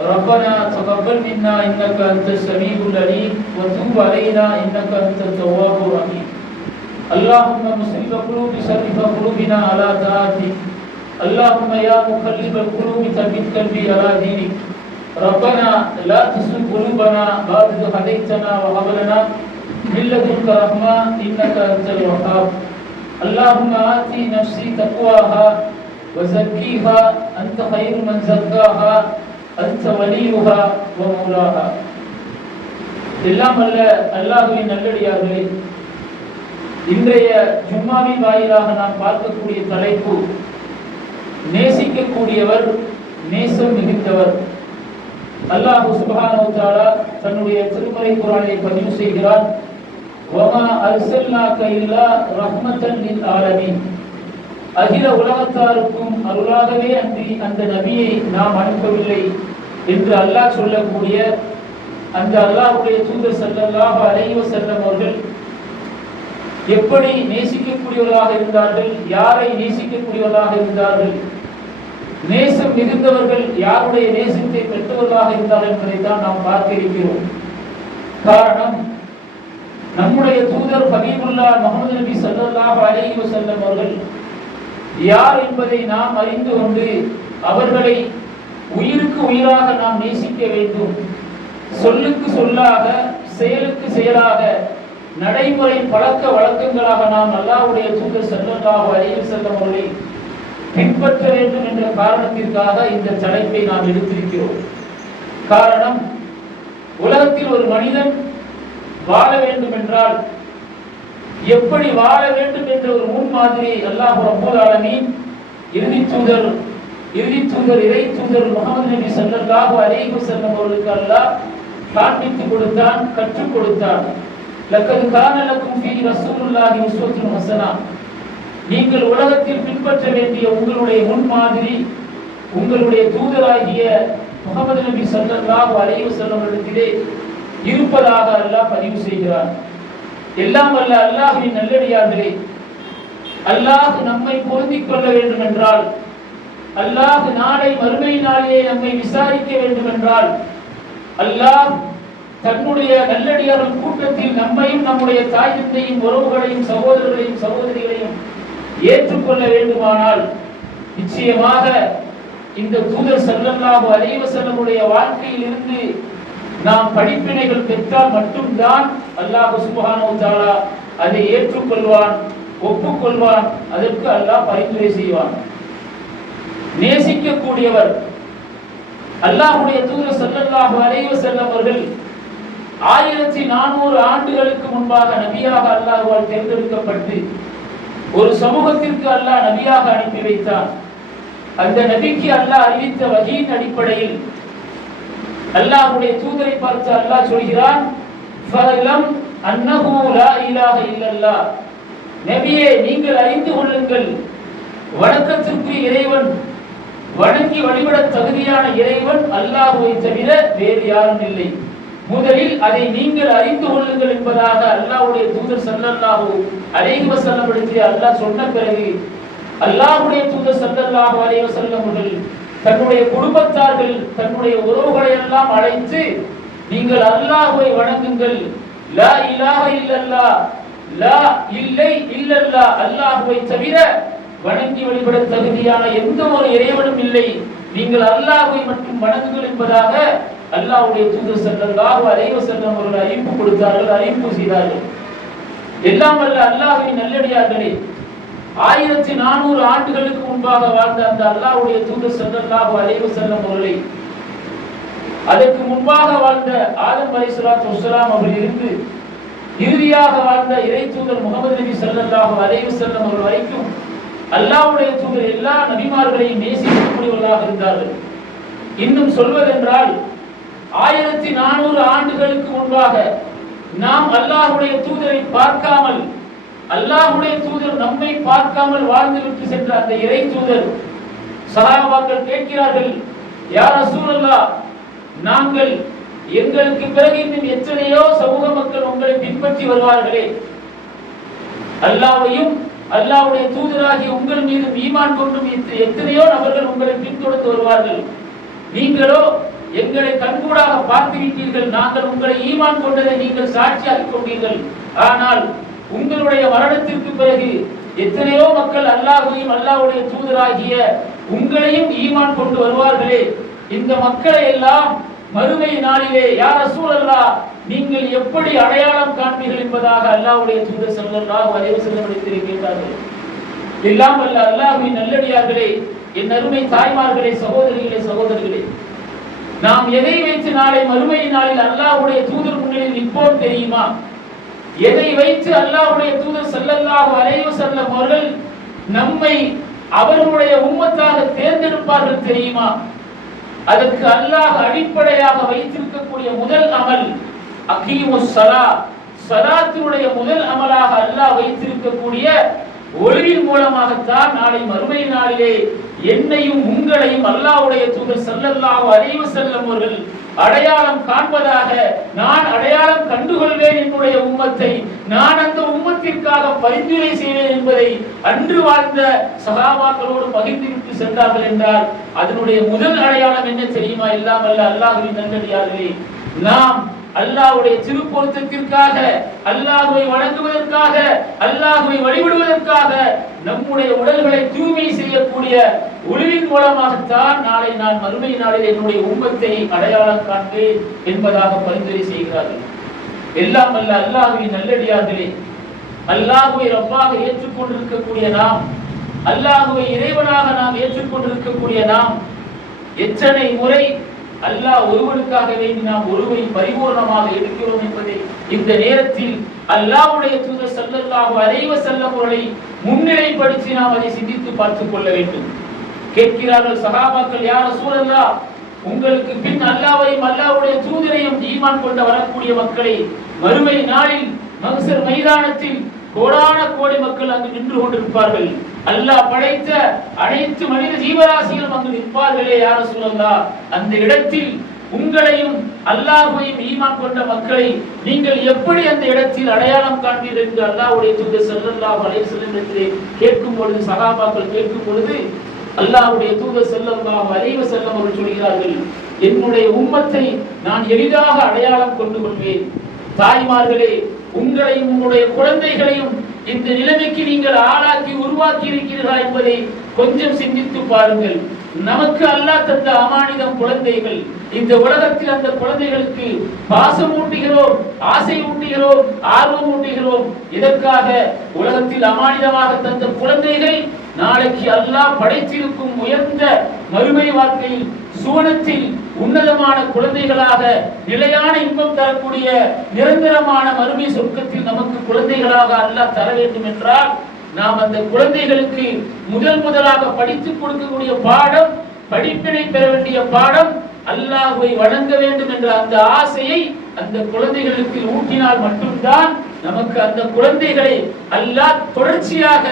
ربنا تقبل منا إنك أنت السميع العليم وتب علينا إنك أنت التواب الرحيم. اللهم مصرف قلوب صرف قلوبنا على طاعتك. اللهم يا مقلب القلوب ثبت قلبي على دينك. ربنا لا تزغ قلوبنا بعد إذ هديتنا وهب لنا من لدنك رحمة إنك أنت الوهاب. اللهم آت نفسي تقواها وزكيها أنت خير من زكاها أنت وليها ومولاها. எல்லாம் அல்ல அல்லாஹ்வின் நல்லடியார்களே, இன்றைய ஜும்மாவின் வாயிலாக நாம் பார்க்கக்கூடிய தலைப்பு நேசிக்கக்கூடியவர், நேசம் மிகுந்தவர். அல்லாஹ் சுப்ஹானஹு வ தஆலா தன்னுடைய திருமறை குர்ஆனிலே பதிவு செய்கிறார், வமா அர்ஸல்னாக இல்லா ரஹ்மத்தன் லில் ஆலமீன். அகில உலகத்தாருக்கும் அருளாகவே அன்றி அந்த நபியை நாம் அனுப்பவில்லை என்று அல்லாஹ் சொல்லக்கூடிய அந்த அல்லாஹ்வுடைய தூதர் ஸல்லல்லாஹு அலைஹி வஸல்லம் அவர்கள் எப்படி நேசிக்கக்கூடியவர்களாக இருந்தார்கள், யாரை நேசிக்கக்கூடியவர்களாக இருந்தார்கள், நேசம் மிகுந்தவர்கள் யாருடைய நேசத்தை பெற்றவர்களாக இருந்தார்கள் என்பதை தான் நாம் பார்க்க இருக்கிறோம். காரணம், நம்முடைய தூதர் ஹபீபுல்லாஹ் முஹம்மது நபி ஸல்லல்லாஹு அலைஹி வஸல்லம் அவர்கள் யார் என்பதை நாம் அறிந்து கொண்டு அவர்களை உயிருக்கு உயிராக நாம் நேசிக்க வேண்டும். சொல்லுக்கு சொல்லாக, செயலுக்கு செயலாக, நடைமுறை பழக்க வழக்கங்களாக நாம் அல்லாஹ்வுடைய தூதர் ஸல்லல்லாஹு அலைஹி வஸல்லம் அவர்களை பின்பற்ற வேண்டும் என்ற காரணத்திற்காக இந்த தலைப்பை நாம் எடுத்திருக்கிறோம். காரணம், உலகத்தில் ஒரு மனிதன் வாழ வேண்டும் என்றால் எப்படி வாழ வேண்டும் என்ற ஒரு முன்மாதிரி அல்லாஹ் ரப்பல் ஆலமீன் இறை தூதர் முஹம்மது நபி ஸல்லல்லாஹு அலைஹி வஸல்லம் அவர்களுக்கு அல்லாஹ் காண்பித்து கொடுத்தான், கற்றுக் கொடுத்தான். லக்கத் கான லக்கும் ஃபீ ரசூலுல்லாஹி உஸ்வத்துன் ஹஸனா. நீங்கள் உலகத்தில் பின்பற்ற வேண்டிய உங்களுடைய முன்மாதிரி உங்களுடைய தூதராகிய முஹம்மது நபி ஸல்லல்லாஹு அலைஹி வஸல்லம் அவர்களிடத்திலே இருப்பதாக அல்லாஹ் பதிவு செய்கிறான். எல்லாம் வல்ல அல்லாஹ்வின் நல்லடியார்களே, அல்லாஹ் நம்மை பொருந்திக் கொள்ள வேண்டும் என்றால், அல்லாஹ் நாளை மறுமை நாளிலே நம்மை விசாரிக்க வேண்டும் என்றால், அல்லாஹ் தன்னுடைய நல்லடியார்கள் கூட்டத்தில் நம்மையும் நம்முடைய தாய் தந்தையும் உறவுகளையும் சகோதரர்களையும் சகோதரிகளையும் ஏற்றுக்கொள்ள வேண்டுமானால் நிச்சயமாக இந்த தூதர் ஸல்லல்லாஹு அலைஹி வஸல்லமுடைய வாழ்க்கையில் இருந்து நாம் படிப்பினைகள் பெற்றால் மட்டும்தான் அல்லாஹ் சுப்ஹானஹு வ தஆலா அதை ஏற்றுக்கொள்வான், ஒப்புக்கொள்வான், அதற்கு அல்லாஹ் பரிந்துரை செய்வான். நேசிக்கக்கூடியவர் அல்லாஹ்வுடைய தூதர் ஸல்லல்லாஹு அலைஹி வஸல்லம் அவர்கள் 1400 ஆண்டுகளுக்கு முன்பாக நபியாக அல்லாஹ்வால் தேர்ந்தெடுக்கப்பட்டு ஒரு சமூகத்திற்கு அல்லாஹ் நபியாக அனுப்பி வைத்தார். அந்த நபிக்கு அல்லாஹ் அறிவித்த வஹீயின் அடிப்படையில் அல்லாஹ்வுடைய தூதரை பார்த்து அல்லாஹ் சொல்கிறான், ஃபலம் அன்னஹு லா இலாஹ இல்லல்லாஹ். நபியே, நீங்கள் அறிந்து கொள்ளுங்கள், வணக்கத்திற்குரிய இறைவன், வணங்கி வழிபட தகுதியான இறைவன் அல்லாஹ்வை தவிர வேறு யாரும் இல்லை. முதலில் அதை நீங்கள் அறிந்து கொள்ளுங்கள் என்பதாக அல்லாஹ்வுடைய தூதர் ஸல்லல்லாஹு அலைஹி வஸல்லம் இடத்திலே அல்லாஹ் சொன்ன பிறகு அல்லாஹ்வுடைய தூதர் ஸல்லல்லாஹு அலைஹி வஸல்லம் அவர்கள் தன்னுடைய குடும்பத்தார்கள், தன்னுடைய உறவுகளை எல்லாம் அழைத்து, நீங்கள் அல்லாஹ்வை வணங்குங்கள், லா இலாஹ இல்லல்லாஹ், லா இல்லை இல்லல்லாஹ், அல்லாஹ்வை தவிர வணங்கி வழிபட தகுதியான எந்த ஒரு இறைவனும் இல்லை, நீங்கள் அல்லாஹ்வை மட்டும் வணங்குங்கள் என்பதாக அல்லாஹ்வுடைய தூதர் ஸல்லல்லாஹு அலைஹி வஸல்லம் அவர்கள் அறிவிப்பு கொடுத்தார்கள், அறிவிப்பு செய்தார்கள். எல்லாம் வல்ல அல்லாஹ்வின் நல்லடியார்களே, 1400 ஆண்டுகளுக்கு முன்பாக வாழ்ந்த அந்த அல்லாஹ்வுடைய தூதர் ஸல்லல்லாஹு அலைஹி வஸல்லம் அவர்களை, அதற்கு முன்பாக வாழ்ந்த ஆதம் அலைஹிஸ்ஸலாத்து வஸ்ஸலாம் அவர்களிலிருந்து இறுதியாக வாழ்ந்த இறை தூதர் முஹம்மது நபி ஸல்லல்லாஹு அலைஹி வஸல்லம் அவர்கள் வரைக்கும் அல்லாஹ்வுடைய தூதர் எல்லா நபிமார்களையும் நேசிக்கக்கூடியவர்களாக இருந்தார்கள். இன்னும் சொல்வதென்றால் 1400 ஆண்டுகளுக்கு முன்பாக நாம் அல்லாஹ்வுடைய தூதரை பார்க்காமல், அல்லாஹ்வுடைய தூதர் நம்மை பார்க்காமல் வாழ்ந்துவிட்டு சென்ற அந்த இறை தூதர், சஹாபாக்கள் கேட்கிறார்கள், யா ரசூலல்லாஹ், நாங்கள் எங்களுக்கு பிறகு இன்னும் எத்தனையோ சமூக மக்கள் உங்களை பின்பற்றி வருவார்களே, அல்லாஹ்வையும் அல்லாஹ்வுடைய தூதராகிய உங்கள் மீது ஈமான் கொண்டும் எத்தனையோ நபர்கள் உங்களை பின்தொடர்ந்து வருவார்கள், நீங்களோ எங்களை கண்கூடாக பார்த்து விட்டீர்கள், நாங்கள் உங்களை ஈமான் கொண்டதை நீங்கள் சாட்சியாகி கொண்டீர்கள். ஆனால் உங்களுடைய மரணத்திற்கு பிறகு எத்தனையோ மக்கள் அல்லாஹ்வையும் அல்லாஹ்வுடைய தூதராகிய உங்களையும் ஈமான் கொண்டு வருவார்களே, இந்த மக்களை எல்லாம் மறுமை நாளிலே யா ரசூலல்லாஹ் நீங்கள் எப்படி அடையாளம் காண்பீர்கள் என்பதாக அல்லாஹ்வுடைய தூதர் ஸல்லல்லாஹு அலைஹி வஸல்லம் கேட்டார்கள். எல்லாம் வல்ல அல்லாஹ்வின் நல்லடியார்களே, என் அருமை தாய்மார்களே, சகோதரிகளே, சகோதரர்களே, நாம் எதை வைத்து நாளை மறுமை நாளில் அல்லாஹ்வுடைய தூதர் முன்னிலையில் நிற்போம் தெரியுமா? எதை வைத்து அல்லாஹ்வுடைய தூதர் ஸல்லல்லாஹு அலைஹி வஸல்லம் அவர்கள் நம்மை அவர்களுடைய உம்மத்தாக தேர்ந்தெடுப்பார்கள் தெரியுமா? அதற்கு அல்லாஹ் அடிப்படையாக வைத்திருக்கக்கூடிய முதல் அமல் அகீமுஸ் ஸலா, ஸலாத்தினுடைய முதல் அமலாக அல்லாஹ் வைத்திருக்கக்கூடிய ஒளியின் மூலமாகத்தான் நாளை மறுமை நாளிலே என்னையும் உங்களையும் அல்லாஹ்வுடைய தூதர் ஸல்லல்லாஹு அலைஹி வஸல்லம் அவர்கள் அடையாளம் காண்பதாக, நான் அடையாளம் கண்டுகொள்வேன் என்னுடைய உம்மத்தை, நான் அந்த உம்மத்திற்காக பரிந்துரை செய்வேன் என்பதை அன்று வாழ்ந்த சஹாபாக்களோடு பகிர்ந்துவிட்டு சென்றார்கள் என்றால் அதனுடைய முதல் அடையாளம் என்ன தெரியுமா? இல்லாமல் அல்லாஹ்வின் நல்லடியார்களே, நாம் அல்லாஹ்வுடைய திருப்பொருத்தத்திற்காக, அல்லாஹ்வை வணங்குவதற்காக, அல்லாஹ்வை வழிபடுவதற்காக நம்முடைய உடல்களை தூய்மை செய்யக்கூடிய ஒளியின் மூலமாகத்தான் நாளை நான் மறுமை நாளில் என்னுடைய உம்மத்தை அடையாளம் காண்பேன் என்பதாக பரிந்துரை செய்கிறார்கள். எல்லாம் அல்ல அல்லாஹ்வின் நல்லடியார்களே, அல்லாஹ்வை ரப்பாக ஏற்றுக்கொண்டிருக்கக்கூடிய நாம், அல்லாஹ்வை இறைவனாக நாம் ஏற்றுக்கொண்டிருக்கக்கூடிய நாம் எத்தனை முறை அல்லாஹ் ஒருவனுக்காக வேண்டி நாம் ஒருவை பரிபூர்ணமாக எடுக்கிறோம் என்பதை இந்த நேரத்தில் அல்லாஹ்வுடைய தூதர் ஸல்லல்லாஹு அலைஹி வஸல்லம் அவர்களை முன்னிலைப்படுத்தி நாம் அதை சிந்தித்து பார்த்துக் கொள்ள வேண்டும். கேட்கிறார்கள் சஹாபாக்கள், யா ரசூலல்லாஹ், உங்களுக்கு பின் அல்லாஹ்வையும் அல்லாஹ்வுடைய தூதரையும் ஈமான் கொண்டு வரக்கூடிய மக்களை மறுமை நாளில் மஹ்ஷர் மைதானத்தில் கோடான கோடி மக்கள் அங்கு நின்று கொண்டிருப்பார்கள். அல்லாஹ் படைத்த அனைத்து மனித ஜீவராசிகளும் அங்கு நிற்பார்களே யா ரசூலல்லாஹ், அந்த இடத்தில் உங்களையும் அல்லாஹ்வையும் ஈமான் கொண்ட மக்களை நீங்கள் எப்படி அந்த இடத்தில் அடையாளம் காண்பீர்கள் என்று அல்லாஹ்வுடைய தூதர் ஸல்லல்லாஹு அலைஹி வஸல்லம் கேட்கும் பொழுது, சஹாபாக்கள் கேட்கும் பொழுது அல்லாஹ்வுடைய தூதர் ஸல்லல்லாஹு அலைஹி வஸல்லம் அவர்கள் சொல்கிறார்கள், என்னுடைய உம்மத்தை நான் எளிதாக அடையாளம் கொண்டு கொள்வேன். தாய்மார்களே, உங்களையும் உங்களுடைய குழந்தைகளையும் இந்த நிலைமைக்கு நீங்கள் ஆளாக்கி உருவாக்கி இருக்கிறீர்களா என்பதை கொஞ்சம் சிந்தித்து பாருங்கள். நமக்கு அல்லாஹ் தந்த அமானிதம் குழந்தைகள். இந்த உலகத்தில் அந்த குழந்தைகளுக்கு பாசம் ஊட்டுகிறோம், ஆசை ஊட்டுகிறோம், ஆர்வம் ஊட்டுகிறோம். இதற்காக உலகத்தில் அமானிதமாக தந்த குழந்தைகள் நாளைக்கு அல்லாஹ் படைத்திருக்கும் உயர்ந்த மறுமை வாழ்க்கையில் சுவனத்தில் உன்னதமான குழந்தைகளாக நிலையான இன்பம் தரக்கூடிய நிரந்தரமான மறுமை சொர்க்கத்தில் நமக்கு குழந்தைகளாக அல்லாஹ் தர வேண்டும் என்றால் நாம் அந்த குழந்தைகளுக்கு முதலாக படித்துக் கொடுக்கக்கூடிய பாடம், படிப்பினை பெற வேண்டிய பாடம் அல்லாஹ்வை வணங்க வேண்டும் என்ற அந்த ஆசையை அந்த குழந்தைகளுக்கு ஊட்டினால் மட்டும்தான் நமக்கு அந்த குழந்தைகளை அல்லாஹ் தொடர்ச்சியாக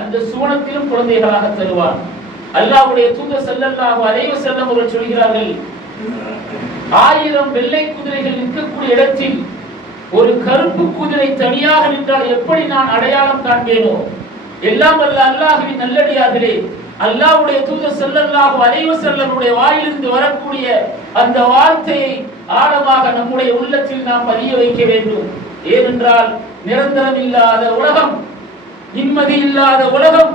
அந்த சுவனத்திலும் குழந்தைகளாக தருவான். அல்லாஹ்வுடைய தூதர் ஸல்லல்லாஹு அலைஹி வஸல்லம் அவர்கள் சொல்கிறார்கள், 1000 வெள்ளை குதிரைகள் நிற்கக்கூடிய இடத்தில் ஒரு கருப்பு குதிரை தனியாக நின்றால் எப்படி நான் அடையாளம் காண்பேனோ, எல்லாம் வல்ல அல்லாஹ்வின் நல்லடியார்களே, அல்லாஹ்வுடைய தூதர் ஸல்லல்லாஹு அலைஹி வஸல்லம் உடைய வாயிலிருந்து வரக்கூடிய அந்த வார்த்தையை ஆழமாக நம்முடைய உள்ளத்தில் நாம் பதிய வைக்க வேண்டும். ஏனென்றால் நிரந்தரம் இல்லாத உலகம், நிம்மதி இல்லாத உலகம்,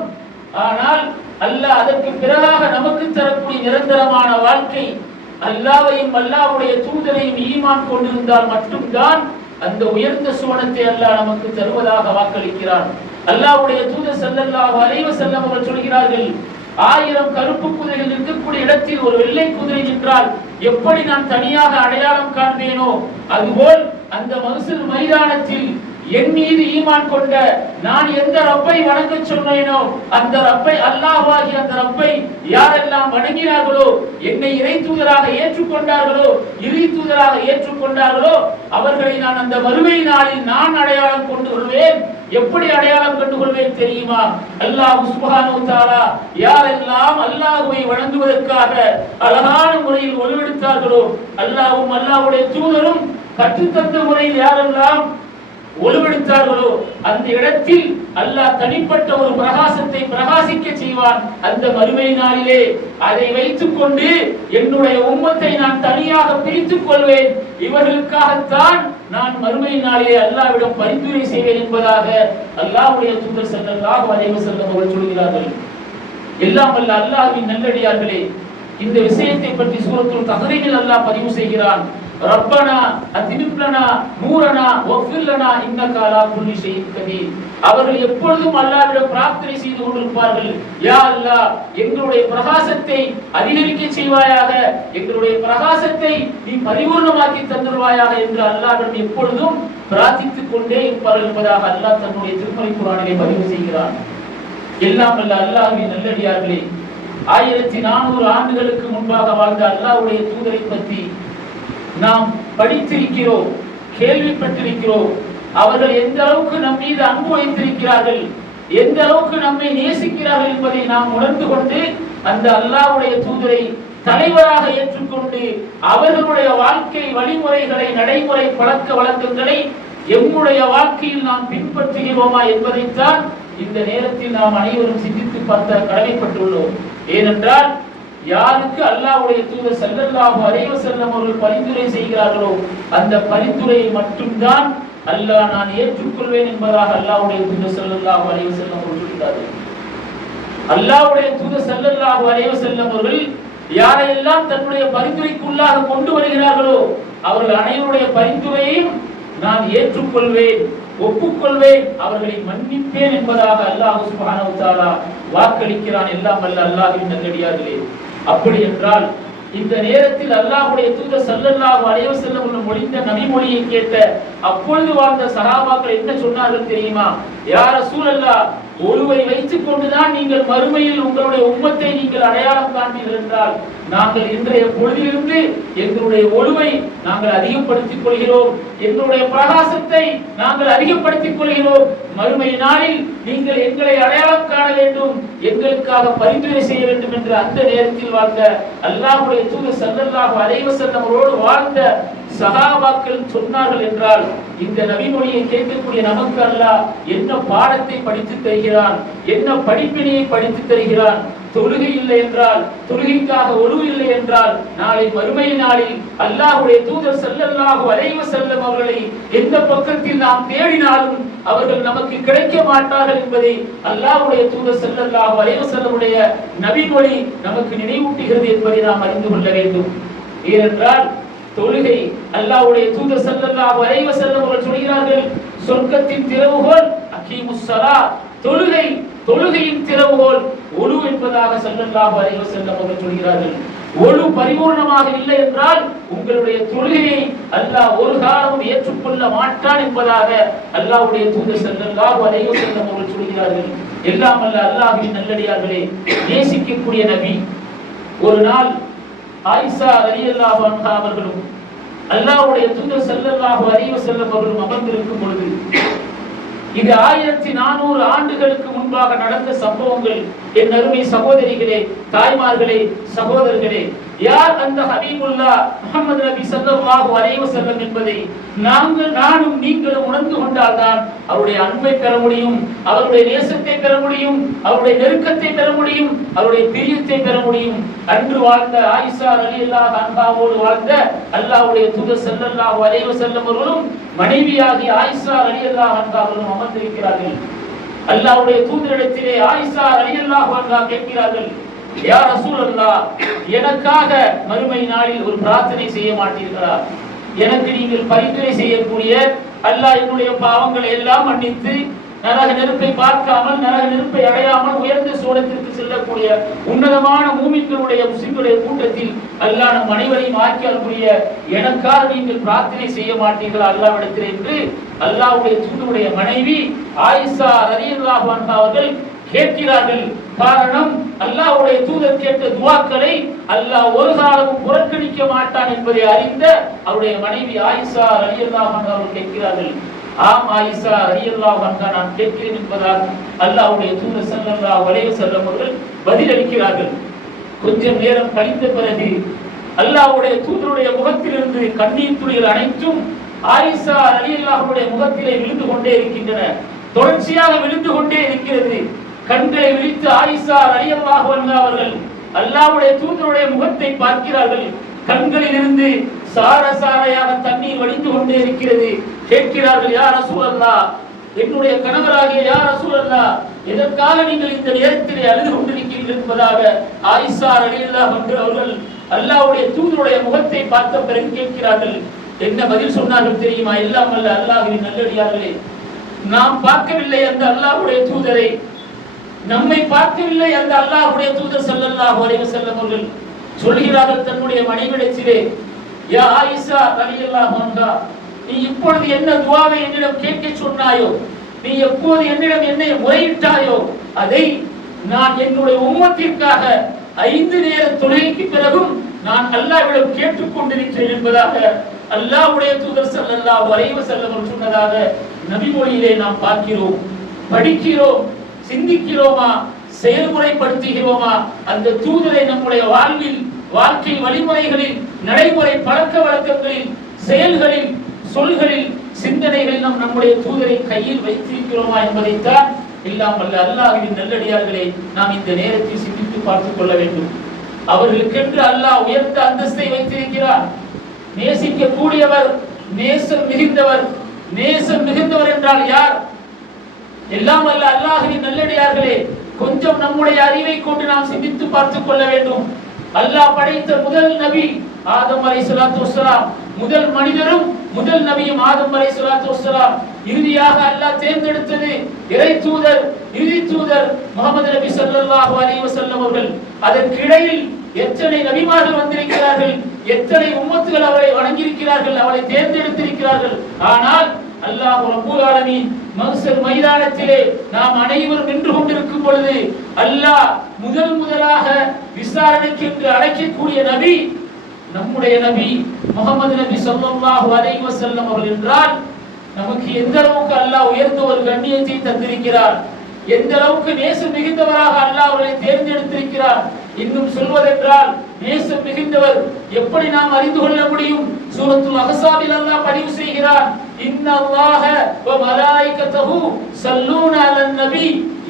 ஆனால் அல்லாஹ் அதற்கு பிறகாக நமக்கு தரக்கூடிய நிரந்தரமான வாழ்க்கை அல்லாஹ்வையும் அல்லாஹ்வுடைய தூதரையும் ஈமான் கொண்டிருந்தால் மட்டும்தான் அந்த உயர்ந்த சுவனத்தை அல்லாஹ் நமக்கு தருவதாக வாக்களிக்கிறான். அல்லாஹ்வுடைய தூதர் ஸல்லல்லாஹு அலைஹி வஸல்லம் அவர்கள் சொல்கிறார்கள், 1000 கருப்பு குதிரைகள் இருக்கக்கூடிய இடத்தில் ஒரு வெள்ளை குதிரை நின்றால் எப்படி நான் தனியாக அடையாளம் காண்பேனோ, அதுபோல் அந்த மஹ்ஷர் மைதானத்தில் என் மீது ஈமான் கொண்ட நான் எந்த ரப்பை வணங்க சொன்னேனோ அந்த ரப்பை, அல்லாஹ்வாகிய அந்த ரப்பை யாரெல்லாம் வணங்கினார்களோ, என்னை இறை தூதராக ஏற்றுக்கொண்டார்களோ, இறை தூதராக ஏற்றுக்கொண்டார்களோ அவர்களை நான் அந்த மறுமை நாளில் நான் அடையாளம் கொண்டு கொள்வேன். எப்படி அடையாளம் கண்டு கொள்வேன் தெரியுமா? அல்லாஹ் சுப்ஹானஹு வ தஆலா யாரெல்லாம் அல்லாஹ்வை வணங்குவதற்காக அழகான முறையில் ஒழுவெடுத்தார்களோ, அல்லாஹ்வும் அல்லாஹ்வுடைய தூதரும் கற்றுத்தந்த முறையில் யாரெல்லாம் ஒளிவெடுத்தார்களோ அந்த இடத்தில் அல்லாஹ் தனிப்பட்ட ஒரு பிரகாசத்தை பிரகாசிக்க செய்வான். அந்த மறுமை நாளிலே அதை வைத்துக் கொண்டு என்னுடைய உம்மத்தை நான் தனியாக பிரித்துக் கொள்வேன், இவர்களுக்காகத்தான் நான் மறுமை நாளிலே அல்லாஹ்விடம் பரிந்துரை செய்வேன் என்பதாக அல்லாஹ்வுடைய தூதர் ஸல்லல்லாஹு அலைஹி வஸல்லம் அவர்கள் சொல்கிறார்கள். எல்லாம் வல்ல அல்லாஹ்வின் நல்லடியார்களே, இந்த விஷயத்தை பற்றி சூரத்துல் தஹ்ரீமில் அல்லாஹ் பதிவு செய்கிறான். ரப்பனா அதிமிம் லனா நூரனா வஃபிர் லனா இன்னக அலா குல்லி ஷைஇன் கதீர். அவர்கள் எப்பொழுதும் அல்லாஹ்விடம் பிரார்த்தனை செய்து கொண்டிருப்பார்கள், யா அல்லாஹ் எங்களுடைய பிரகாசத்தை அதிகரிக்க செய்வாயாக, எங்களுடைய பிரகாசத்தை நீ பரிபூர்ணமாக்கி தந்துடுவாயாக என்று அல்லாஹ்விடம் எப்பொழுதும் பிரார்த்தித்துக் கொண்டே இருப்பார்கள் என்பதாக அல்லாஹ் தன்னுடைய திருமறை குர்ஆனிலே பதிவு செய்கிறான். எல்லாம் வல்ல அல்லாஹ்வின் நல்லடியார்களே, 1400 ஆண்டுகளுக்கு முன்பாக வாழ்ந்த அல்லாஹ்வுடைய தூதரை பற்றி நாம் படித்திருக்கிறோம், கேள்விப்பட்டிருக்கிறோம். அவர்கள் எந்த அளவுக்கு நம் மீது அன்பு வைத்திருக்கிறார்கள், எந்த அளவுக்கு நம்மை நேசிக்கிறார்கள் என்பதை நாம் உணர்ந்து கொண்டு அந்த அல்லாஹ்வுடைய தூதரை தலைவராக ஏற்றுக்கொண்டு அவர்களுடைய வாழ்க்கை வழிமுறைகளை, நடைமுறை பழக்க வழக்கங்களை எம்முடைய வாழ்க்கையில் நாம் பின்பற்றுகிறோமா என்பதைத்தான் இந்த நேரத்தில் நாம் அனைவரும் சிந்தித்து பார்த்த கடமைப்பட்டுள்ளோம். ஏனென்றால் யாருக்கு அல்லாஹ்வுடைய தூதர் ஸல்லல்லாஹு அலைஹி வஸல்லம் அவர்கள் பரிந்துரை செய்கிறார்களோ அந்த பரிந்துரையை மட்டும்தான் அல்லாஹ் நான் ஏற்றுக்கொள்வேன் என்பதாக அல்லாஹ்வுடைய தூதர் ஸல்லல்லாஹு அலைஹி வஸல்லம் அவர்கள் சொல்கிறார்கள். அல்லாஹ்வுடைய தூதர் ஸல்லல்லாஹு அலைஹி வஸல்லம் அவர்கள் யாரையெல்லாம் தன்னுடைய பரிந்துரைக்குள்ளாக கொண்டு வருகிறார்களோ அவர்கள் அனைவருடைய பரிந்துரையையும் நான் ஏற்றுக்கொள்வேன், ஒப்புக்கொள்வேன், அவர்களை மன்னிப்பேன் என்பதாக அல்லாஹ் சுப்ஹானஹு வ தஆலா வாக்களிக்கிறான். எல்லாம் வல்ல அல்லாஹ்வின் நல்லடியார்களே, அப்படி என்றால் இந்த நேரத்தில் அல்லாஹ்வுடைய தூதர் ஸல்லல்லாஹு அலைஹி வஸல்லம் மொழிந்த நபி மொழியை கேட்ட அப்பொழுது வாழ்ந்த சஹாபாக்கள் என்ன சொன்னார்கள் தெரியுமா? யா ரசூலல்லாஹ், ஒருவை வைத்துக் கொண்டுதான் நீங்கள் மறுமையில் உங்களுடைய உம்மத்தை நீங்கள் அடையாளம் காண்பீர்கள் என்றால் நாங்கள் இன்றைய பொழுதிலிருந்து எங்களுடைய ஒழுவை நாங்கள் அதிகப்படுத்திக் கொள்கிறோம், எங்களுடைய பிரகாசத்தை நாங்கள் அதிகப்படுத்திக் கொள்கிறோம். மறுமை நாளில் நீங்கள் எங்களை அடையாளம் காண வேண்டும், எங்களுக்காக பரிந்துரை செய்ய வேண்டும் என்று அந்த நேரத்தில் வாழ்ந்த அல்லாஹ்வுடைய தூதர் ஸல்லல்லாஹு அலைஹி வஸல்லம் அவரோடு வாழ்ந்த சஹாபாக்கள் சொன்னார்கள் என்றால் இந்த நபி மொழியை கேட்கக்கூடிய நமக்கு அல்லாஹ் என்ன பாடத்தை படித்து தருகிறான், என்ன படிப்பினையை படித்து தருகிறான். தொழுகை இல்லை என்றால், தொழுகைக்காக ஒழுவு இல்லை என்றால் நாளை மறுமை நாளில் அல்லாஹ்வுடைய தூதர் ஸல்லல்லாஹு அலைஹி வஸல்லம் அவர்களை எந்த பக்கத்தில் நாம் தேடினாலும் அவர்கள் நமக்கு கிடைக்க மாட்டார்கள் என்பதை அல்லாஹ்வுடைய தூதர் ஸல்லல்லாஹு அலைஹி வஸல்லமுடைய நபி மொழி நமக்கு நினைவூட்டுகிறது என்பதை நாம் அறிந்து கொள்ள வேண்டும். ஏனென்றால் தொழுகை அல்லாஹ்வுடைய தூதர் ஸல்லல்லாஹு அலைஹி வஸல்லம் அவர்கள் சொல்கிறார்கள், சொர்க்கத்தின் திறவுகோல் அகீமுஸ் ஸலாத், தொழுகை, தொழுகையின் திறவுகோல் ஒழு என்பதாக ஸல்லல்லாஹு அலைஹி வஸல்லம் அவர்கள் சொல்கிறார்கள். ஒழு பரிபூர்ணமாக இல்லை என்றால் உங்களுடைய தொழுகையை அல்லாஹ் ஒரு காலமும் ஏற்றுக்கொள்ள மாட்டான் என்பதாக அல்லாஹ்வுடைய தூதர் ஸல்லல்லாஹு அலைஹி வஸல்லம் அவர்கள் சொல்கிறார்கள். எல்லாம் அல்ல அல்லாஹ்வின் நல்லடியார்களே, நேசிக்கக்கூடிய நபி ஒரு நாள் ஆயிஷா ரலியல்லாஹு அன்ஹா அவர்களும் அல்லாஹ்வுடைய தூதர் ஸல்லல்லாஹு அலைஹி வஸல்லம் அவர்களும் அமர்ந்திருக்கும் பொழுது, இது 1400 ஆண்டுகளுக்கு முன்பாக நடந்த சம்பவங்கள். என் அருமை சகோதரிகளே, தாய்மார்களே, சகோதரர்களே, யார் அந்த ஹபீபுல்லாஹ் முஹம்மது நபி ஸல்லல்லாஹு அலைஹி வஸல்லம் என்பதை நானும் நீங்களும் உணர்ந்து கொண்டால்தான் அவருடைய அன்பை பெற முடியும், அவருடைய நேசத்தை பெற முடியும், அவருடைய நெருக்கத்தை பெற முடியும், அவருடைய பிரியத்தை பெற முடியும். அன்று வாழ்ந்த ஆயிஷா ரலியல்லாஹு அன்ஹாவோடு வாழ்ந்த அல்லாஹ்வுடைய தூதர் ஸல்லல்லாஹு அலைஹி வஸல்லம் அவர்களும் மனைவியாகிய ஆயிஷா ரலியல்லாஹு அன்ஹா அவர்களும் அமர்ந்திருக்கிறார்கள். அல்லாஹ்வுடைய தூதரிடத்திலே ஆயிஷா ரலியல்லாஹு அன்ஹா கேட்கிறார்கள், யா ரசூலல்லாஹ், எனக்காக மறுமை நாளில் ஒரு பிரார்த்தனை செய்ய மாட்டீர்களா? எனக்கு நீங்கள் பரிந்துரை செய்யக்கூடிய அல்லாஹ் என்னுடைய பாவங்களை எல்லாம் மன்னித்து நரக நெருப்பை பார்க்காமல், நரக நெருப்பை அடையாமல் உயர்ந்த சோழத்திற்கு செல்லக்கூடிய உன்னதமான மூமின்களுடைய முஸ்லிம்களுடைய கூட்டத்தில் அல்லாஹ் நம் அனைவரையும் ஆக்கியாக்கூடிய எனக்காக நீங்கள் பிரார்த்தனை செய்ய மாட்டீர்களா அல்லாஹ்விடத்தில் என்று அல்லாஹ்வுடைய தூதருடைய மனைவி ஆயிஷா ரலியல்லாஹு அன்ஹா அவர்கள் கேட்கிறார்கள். காரணம், அல்லாஹ்வுடைய தூதர் கேட்ட துஆக்களை அல்லாஹ் ஒரு காலமும் புறக்கணிக்க மாட்டான் என்பதை அறிந்த அவருடைய மனைவி ஆயிஷா ரலியல்லாஹு அன்ஹா அவர்கள் கேட்கிறார்கள். ஆம் ஆயிஷா ரலியல்லாஹு அன்ஹா, நான் கேட்கிறேன் என்பதால் அல்லாஹ்வுடைய தூதர் ஸல்லல்லாஹு அலைஹி வஸல்லம் அவர்கள் பதிலளிக்கிறார்கள். கொஞ்சம் நேரம் கழிந்த பிறகு அல்லாஹ்வுடைய தூதருடைய முகத்திலிருந்து கண்ணீர் துளிகள் அனைத்தும் ஆயிஷா ரலியல்லாஹுடைய முகத்திலே விழுந்து கொண்டே இருக்கின்றன. தொடர்ச்சியாக விழுந்து கொண்டே இருக்கிறது. கண்களை விழித்து ஆயிஷா ரலியல்லாஹு அன்ஹா அவர்கள் அல்லாஹ்வுடைய தூதருடைய முகத்தை பார்க்கிறார்கள். கண்களில் இருந்து சாரசாரையாக தண்ணீர் வடிந்து கொண்டே இருக்கிறது. கேட்கிறார்கள், யா ரசூலல்லாஹ், என்னுடைய கணவராகிய யா ரசூலல்லாஹ், எதற்காக நீங்கள் இந்த நேரத்திலே அழுது கொண்டிருக்கிறீர்கள் என்பதாக ஆயிஷா ரலியல்லாஹு அன்ஹா அவர்கள் அல்லாஹ்வுடைய தூதருடைய முகத்தை பார்த்த பிறகு கேட்கிறார்கள். என்ன பதில் சொன்னார்கள் தெரியுமா? எல்லாம் அல்ல அல்லாஹ்வின் நல்லடியார்களே, நாம் பார்க்கவில்லை அந்த அல்லாஹ்வுடைய தூதரை, நம்மை பார்க்கவில்லை அந்த அல்லாஹ்வுடைய தூதர் ஸல்லல்லாஹு அலைஹி வஸல்லம் அவர்கள் சொல்கிறார்கள் தன்னுடைய மனைவியிடத்திலே, யா ஆயிஷா ரலியல்லாஹு அன்ஹா, நீ இப்பொழுது என்ன துஆவை என்னிடம் கேட்க சொன்னாயோ, நீ எப்போது என்னிடம் என்னை முறையிட்டாயோ, அதை நான் என்னுடைய உம்மத்திற்காக 5 நேர தொழுகைக்கு பிறகும் நான் அல்லாஹ்விடம் கேட்டுக் கொண்டிருக்கிறேன் என்பதாக அல்லாஹ்வுடைய தூதர் ஸல்லல்லாஹு அலைஹி வஸல்லம் சொன்னதாக நபிமொழியிலே நாம் பார்க்கிறோம், படிக்கிறோம், சிந்திக்கிறோமா, செயல்முறைப்படுத்துகிறோமா? அந்த தூதரை நம்முடைய வாழ்வில், வாழ்க்கை வழிமுறைகளில், நடைமுறை பழக்க வழக்கங்களில், செயல்களில், சொல்களில், சிந்தனைகளில் நம்முடைய தூதரை கையில் வைத்திருக்கிறோமா என்பதைத்தான் எல்லாம் வல்ல அல்லாஹ்வின் நல்லடியார்களே நாம் இந்த நேரத்தில் சிந்தித்து பார்த்துக் கொள்ள வேண்டும். அவர்களுக்கென்று அல்லாஹ் உயர்ந்த அந்தஸ்தை வைத்திருக்கிறார். நேசிக்க கூடியவர், நேசம் மிகுந்தவர். நேசம் மிகுந்தவர் என்றால் யார்? எல்லாம் வல்ல அல்லாஹ்வின் நல்லடியார்களே, கொஞ்சம் நம்முடைய அறிவை கொண்டு நாம் சிந்தித்து பார்த்துக் கொள்ள வேண்டும். அல்லாஹ் படைத்த முதல் நபி ஆதம் அலைஹிஸ்ஸலாத்து வஸ்ஸலாம். முதல் மனிதரும் முதல் நபியும் ஆதம் அலைஹிஸ்ஸலாத்து வஸ்ஸலாம். இறுதியாக அல்லாஹ் தேர்ந்தெடுத்தது இறை தூதர், இறுதி தூதர் முஹம்மது நபி ஸல்லல்லாஹு அலைஹி வஸல்லம் அவர்கள். அதற்கு இடையில் எத்தனை நபிமார்கள் வந்திருக்கிறார்கள், எத்தனை உம்மத்துகள் அவரை வணங்கியிருக்கிறார்கள், அவரை தேர்ந்தெடுத்திருக்கிறார்கள். ஆனால் அல்லாஹ் ரப்பல் ஆலமீன் மஹ்ஷர் மைதானத்திலே நாம் அனைவரும் நின்று கொண்டிருக்கும் பொழுது அல்லாஹ் முதலாக விசாரணைக்கு என்று அழைக்கக்கூடிய நபி நம்முடைய நபி முஹம்மது நபி ஸல்லல்லாஹு அலைஹி வஸல்லம் அவர்கள் என்றால் நமக்கு எந்த அளவுக்கு அல்லாஹ் உயர்ந்த ஒரு கண்ணியத்தை தந்திருக்கிறார், எந்த அளவுக்கு நேசம் மிகுந்தவராக அல்லாஹ் அவரை தேர்ந்தெடுத்திருக்கிறார். இன்னும் சொல்வதென்றால் நேசம் மிகுந்தவர் எப்படி நாம் அறிந்து கொள்ள முடியும்? சூரத்துல் அஹ்ஸாபில் அல்லாஹ் பதிவு செய்கிறார், இன்னல்லாஹ வ மலாயிகத்துஹு ஸல்லூன அலன் நபி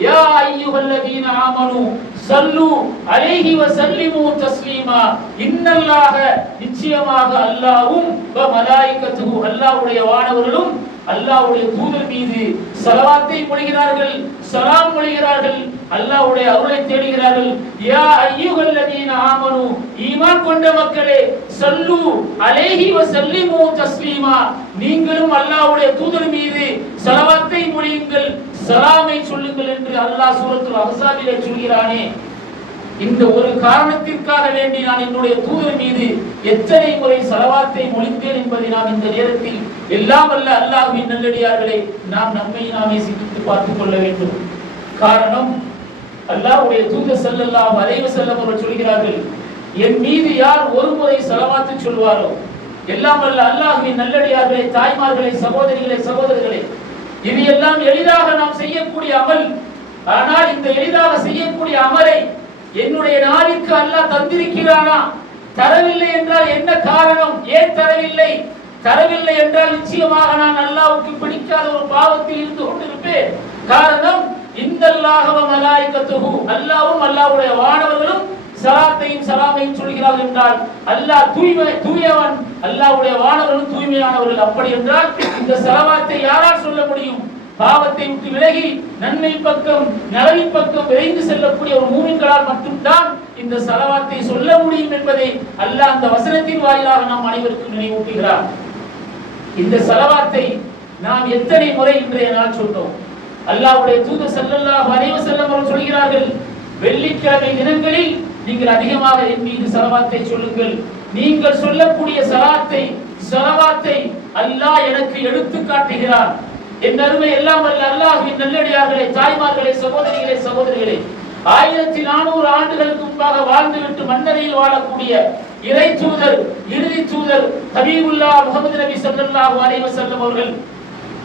யா அய்யுஹல்லதீன ஆமனூ ஸல்லூ அலைஹி வ ஸல்லிமூ தஸ்லீமா. இன்னல்லாஹ, நிச்சயமாக அல்லாஹ்வும், வ மலாயிகத்துஹு, அல்லாஹ்வுடைய வானவர்களும் அல்லாஹ்வுடைய தூதர் மீது ஸலவாத்தை பொழிகிறார்கள், ஸலாம் பொழிகிறார்கள், அல்லாஹ்வுடைய அருளை தேடுகிறார்கள். யா அய்யுஹல்லதீன ஆமனூ, ஈமான் கொண்ட மக்களே, ஸல்லூ அலைஹி வ ஸல்லிமூ தஸ்லீமா, நீங்களும் அல்லாஹ்வுடைய தூதர் மீது ஸலவாத்தை பொழியுங்கள், ஸலாமை சொல்லுங்கள் என்று அல்லாஹ் சூரத்துல் அஹ்ஸாபிலே சொல்கிறானே. இந்த ஒரு காரணத்திற்காக வேண்டி நான் என்னுடைய தூதர் மீது எத்தனை முறை ஸலவாத்தை மொழிந்தேன் என்பதை நாம் இந்த நேரத்தில் எல்லாம் வல்ல அல்லாஹ்வின் நல்லடியார்களே நாம் நம்மை நாமே சிந்தித்து பார்த்துக் கொள்ள வேண்டும். காரணம், அல்லாஹ்வுடைய தூதர் ஸல்லல்லாஹு அலைஹி வஸல்லம் அவர்கள் சொல்கிறார்கள், என் மீது யார் ஒரு முறை ஸலவாத்து சொல்வாரோ, எல்லாம் வல்ல அல்லாஹ்வின் நல்லடியார்களே, தாய்மார்களே, சகோதரிகளே, சகோதரர்களே, இது எல்லாம் எளிதாக நாம் செய்யக்கூடிய அமல். ஆனால் இந்த எளிதாக செய்யக்கூடிய அமலை என்னுடைய நாவிற்கு அல்லாஹ் தந்திருக்கிறானா? தரவில்லை என்றால் என்ன காரணம்? ஏன் தரவில்லை? தரவில்லை என்றால் நிச்சயமாக நான் அல்லாஹ்வுக்கு பிடிக்காத ஒரு பாவத்தில் இருந்து கொண்டிருப்பேன். காரணம், இன்னல்லாஹ வ மலாயிகத்துஹு, அல்லாஹ்வும் அல்லாஹ்வுடைய வானவர்களும் ஸலாத்தையும் ஸலாமையும் சொல்கிறார்கள் என்றால் அல்லாஹ் தூயவன், அல்லாஹ்வுடைய வானவர்களும் தூய்மையானவர்கள். அப்படி என்றால் இந்த ஸலவாத்தை யாரால் சொல்ல முடியும்? பாவத்தை விட்டு விலகி நன்மை பக்கம், நலவின் பக்கம் விரைந்து செல்லக்கூடிய ஒரு மூமின்களால் மட்டும்தான் இந்த ஸலவாத்தை சொல்ல முடியும் என்பதை அல்லாஹ் அந்த வசனத்தின் வாயிலாக நாம் அனைவருக்கும் நினைவூட்டுகிறார். இந்த ஸலவாத்தை நாம் எத்தனை முறை இன்றைய நாள் சொன்னோம்? அல்லாஹ்வுடைய தூதர் ஸல்லல்லாஹு அலைஹி வஸல்லம் அவர்கள் சொல்கிறார்கள், வெள்ளிக்கிழமை தினங்களில் நீங்கள் அதிகமாக என் மீது ஸலவாத்தை சொல்லுங்கள். நீங்கள் சொல்லக்கூடிய ஸலவாத்தை அல்லாஹ் எனக்கு எடுத்து காட்டுகிறார். என் அருமை எல்லாம் வல்ல அல்லாஹ்வின் நல்லடியார்களே, தாய்மார்களே, சகோதரிகளே, சகோதரிகளே, 1400 ஆண்டுகளுக்கு முன்பாக வாழ்ந்துவிட்டு மன்னரையில் வாழக்கூடிய இறை தூதர், இறுதி தூதர் ஹபீபுல்லாஹ் முஹம்மது நபி ஸல்லல்லாஹு அலைஹி வஸல்லம் அவர்கள்,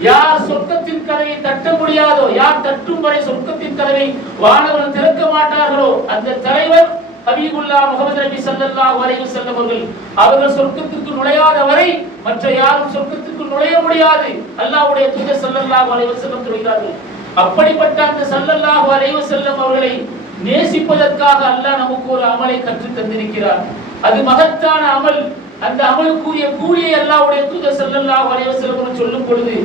யார் சொர்க்கத்தின் கதவை தட்ட முடியாதோ, யார் தட்டும் வரை சொர்க்கத்தின் கதவை வானவர்கள் திறக்க மாட்டார்களோ, அந்த தலைவர் ஹபீபுல்லாஹ் முஹம்மது நபி ஸல்லல்லாஹு அலைஹி வஸல்லம் அவர்கள் சொர்க்கத்துக்கு நுழையாத வரை மற்ற யாரும் சொர்க்கத்துக்கு நுழைய முடியாது அல்லாஹ்வுடைய தூதர் ஸல்லல்லாஹு அலைஹி வஸல்லம் சொல்கிறார்கள். அப்படிப்பட்ட அந்த ஸல்லல்லாஹு அலைஹி வஸல்லம் அவர்களை நேசிப்பதற்காக அல்லாஹ் நமக்கு ஒரு அமலை கற்றுத் தந்திருக்கிறார். அது மகத்தான அமல். அந்த அமலுக்குரிய கூலியை அல்லாஹ்வுடைய தூதர் ஸல்லல்லாஹு அலைஹி வஸல்லம் சொல்லும் பொழுது,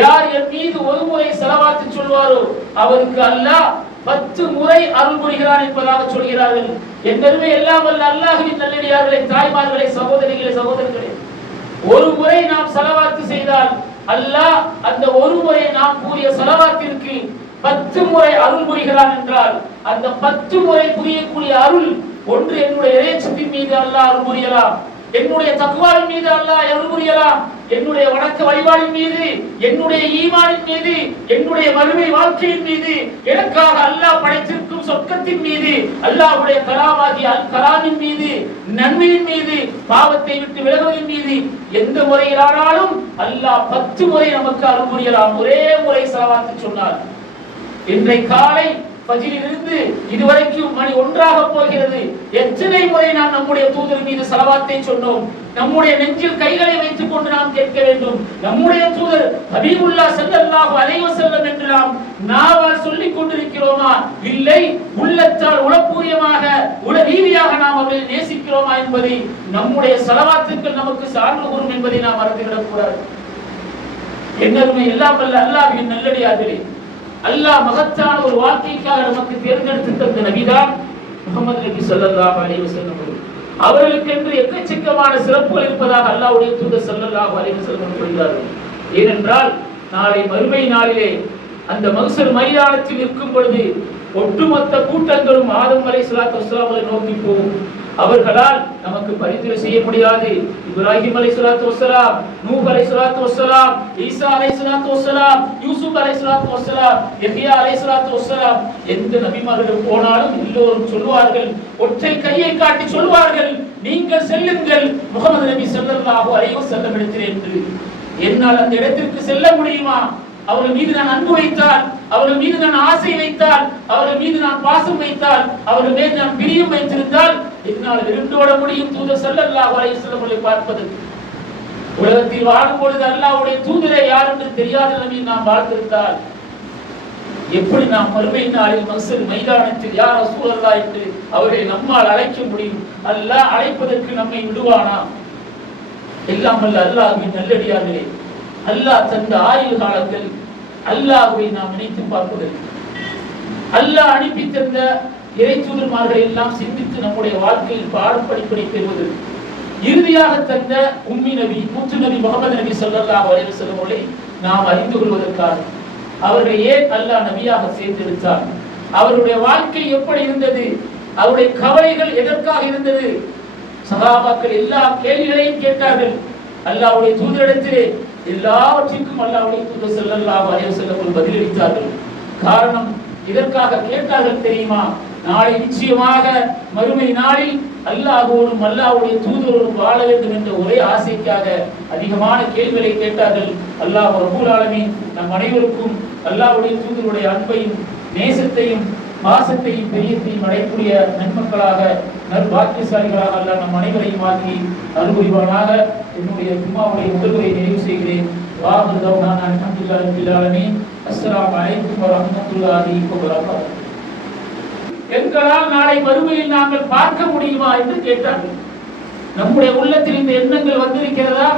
யார் என் மீது ஒரு முறை ஸலவாத் சொல்வாரோ அவருக்கு அல்லாஹ் 10 முறை அருள் புரிகிறான் என்பதாக சொல்கிறார்கள். என்பதுமே எல்லாம் வல்ல அல்லாஹ்வின் நல்லடியார்களே, தாய்மார்களே, சகோதரிகளே, சகோதரர்களே, ஒரு முறை நாம் ஸலவாத் செய்தால் அல்லாஹ் அந்த ஒரு முறை நாம் கூறிய ஸலவாத்திற்கு 10 முறை அருள் புரிகிறான் என்றால், அந்த 10 முறை புரியக்கூடிய அருள் ஒன்று என்னுடைய இறைச்சத்தின் மீது அல்லாஹ் அருள் புரியலாம், என்னுடைய தக்வாவின் மீது அல்லாஹ் அருள் புரியலாம், என்னுடைய வணக்க வழிபாடின் மீது, என்னுடைய ஈமானின் மீது, என்னுடைய மறுமை வாழ்க்கையின் மீது, எனக்காக அல்லாஹ் படைத்திருக்கும் சொர்க்கத்தின் மீது, அல்லாஹ்வுடைய கலாமாகிய அல் கலாமின் மீது, நன்மையின் மீது, பாவத்தை விட்டு விலகுவதன் மீது எந்த முறையிலானாலும் அல்லாஹ் 10 முறை நமக்கு அருள் புரியலாம். ஒரே முறை ஸலவாத் சொன்னார். இன்றை காலை ஃபஜ்ரிலிருந்து இதுவரைக்கும் மணி 1 போகிறது. எத்தனை முறை நாம் நம்முடைய தூதர் மீது ஸலவாத்தை சொன்னோம்? நம்முடைய நெஞ்சில் கைகளை வைத்துக் கொண்டு நாம் கேட்க வேண்டும். நம்முடைய தூதர் ஹபீபுல்லாஹ் ஸல்லல்லாஹு அலைஹி வஸல்லம் என்று நாம் நாவால் சொல்லிக் கொண்டிருக்கிறோமா? இல்லை, உள்ளத்தால் உளப்பூர்வமாக உளரீதியாக நாம் அவர்களை நேசிக்கிறோமா என்பதை நம்முடைய ஸலவாத்துக்கள் நமக்கு சான்று கூறும் என்பதை நாம் மறந்துவிடக் கூடாது. என்னதுமே எல்லாம் வல்ல அல்லாஹ்வின் நல்லடியார்களே, அல்லாஹ் மகத்தான ஒரு வாழ்க்கைக்காக நமக்கு தேர்ந்தெடுத்து தந்த நபிதான் முஹம்மது நபி ஸல்லல்லாஹு அலைஹி வஸல்லம். அவர்களுக்கென்று எக்கச்சக்கமான சிறப்புகள் இருப்பதாக அல்லாஹ்வுடைய தூதர் ஸல்லல்லாஹு அலைஹி வஸல்லம் சொல்கிறார்கள். ஏனென்றால் நாளை மறுமை நாளிலே அந்த மஹ்ஷர் மைதானத்தில் இருக்கும் பொழுது ஒட்டுமொத்த கூட்டங்களும் ஆதம் அலைஹிஸ்ஸலாத்து வஸ்ஸலாமை நோக்கி போகும். அவர்களால் நமக்கு பரிந்துரை செய்ய முடியாது. இப்ராஹிம் அலைஹிஸ்ஸலாத்து வஸ்ஸலாம், நூஹ் அலைஹிஸ்ஸலாத்து வஸ்ஸலாம், ஈசா அலைஹிஸ்ஸலாத்து வஸ்ஸலாம், யூசுப் அலைஹிஸ்ஸலாத்து வஸ்ஸலாம், யஹ்யா அலைஹிஸ்ஸலாத்து வஸ்ஸலாம், எந்த நபிமார்கள் போனாலும் எல்லோரும் சொல்வார்கள், ஒற்றை கையை காட்டி சொல்வார்கள், நீங்கள் செல்லுங்கள் முஹம்மது நபி ஸல்லல்லாஹு அலைஹி வஸல்லம் இடத்தில் என்று. என்னால் அந்த இடத்திற்கு செல்ல முடியுமா? அவர்கள் மீது நான் அன்பு வைத்தால், அவர்கள் மீது நான் ஆசை வைத்தால், அவர்கள் மீது நான் பாசம் வைத்தால், அவர்கள் மீது நான் பிரியம் வைத்திருந்தால் என்னால் விருண்டோட முடியும் தூதர் ஸல்லல்லாஹு அலைஹி வஸல்லம் பார்ப்பது. உலகத்தில் வாழும் பொழுது அல்லாஹ்வுடைய தூதரை யார் என்று தெரியாத நிலையில் நாம் வாழ்ந்திருந்தால் எப்படி நாம் மறுமை நாளில் மஹ்ஷர் மைதானத்தில் யா ரசூலல்லாஹ் என்று அவர்களை நம்மால் அழைக்க முடியும்? அல்லாஹ் அழைப்பதற்கு நம்மை விடுவானா? எல்லாம் வல்ல அல்லாஹ்வின் நல்லடியார்களே, அல்லாஹ் தந்த ஆயுள் காலங்கள் அல்லாஹ்வை நாம் நினைத்து பார்ப்பதற்கு, அல்லாஹ் அனுப்பி தந்த இறை தூதர்மார்களை எல்லாம் சிந்தித்து நம்முடைய வாழ்க்கையில் பாடம் படிப்படை பெறுவதற்கு, இறுதியாக தந்த உம்மி நபி முத்து நபி முஹம்மது நபி ஸல்லல்லாஹு அலைஹி வஸல்லம் அவர்களை நாம் அறிந்து கொள்வதற்காக அவர்களை ஏன் அல்லாஹ் நபியாக சேர்த்தெடுத்தார், அவருடைய வாழ்க்கை எப்படி இருந்தது, அவருடைய கவலைகள் எதற்காக இருந்தது. சஹாபாக்கள் எல்லா கேள்விகளையும் கேட்டார்கள். அல்லாஹ்வுடைய தூதரிடத்திலே எல்லாவற்றிற்கும் அல்லாஹ்வுடைய தூதர் ஸல்லல்லாஹு அலைஹி வஸல்லம் பதிலளித்தார்கள். காரணம் இதற்காக கேட்டார்கள் தெரியுமா? நாளை நிச்சயமாக மறுமை நாளில் அல்லாஹ்வோடும் அல்லாஹ்வுடைய தூதரோடும் வாழ வேண்டும் என்ற ஒரே ஆசைக்காக அதிகமான கேள்விகளை கேட்டார்கள். அல்லாஹ் ரப்பல் ஆலமீன் நம் அனைவருக்கும் அல்லாஹ்வுடைய தூதருடைய அன்பையும் நேசத்தையும் பாசத்தையும் பெரியத்தையும் அடையக்கூடிய நன்மக்களாக நற்பாக்கியசாலிகளாக அல்லாஹ் நம் அனைவரையும் ஆக்கி அருள்புரிவானாக. என்னுடைய ஜும்மாவுடைய முதல்வரை நிறைவு செய்கிறேன். வாஹிரு தஅவானா அல்ஹம்துலில்லாஹி ரப்பில் ஆலமீன். அஸ்ஸலாமு அலைக்கும் வரஹ்மத்துல்லாஹி வபரகாத்துஹு. எங்களால் நாளை மறுமையில் நாங்கள் பார்க்க முடியுமா என்று கேட்டார்கள். நம்முடைய உள்ளத்தில் இந்த எண்ணங்கள் வந்திருக்கிறதா?